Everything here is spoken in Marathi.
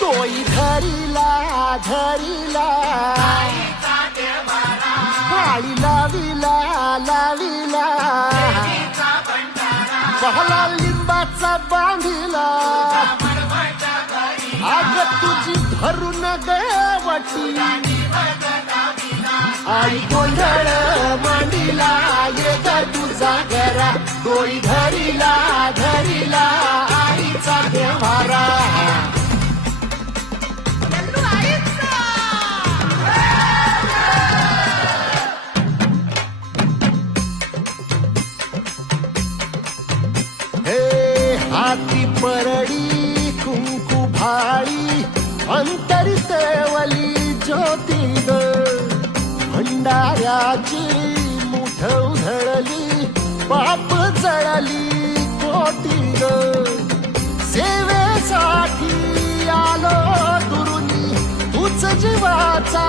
डोई धरिला धरिला पाळी लाविला लाविला बहला लिंबाचा बांधिला आग तुझी भरून गवटी आई गोंधळ मांडिला ये ग तुझा घरा डोई धरिला धरिला आईचा देवारा हाती परडी कुंकू भाळी अंतरी तेवली ज्योती ग भंडाऱ्याची मुठ उधळली पाप जळली कोटी ग सेवेसाठी आलो दुरुनी तूच जीवाचा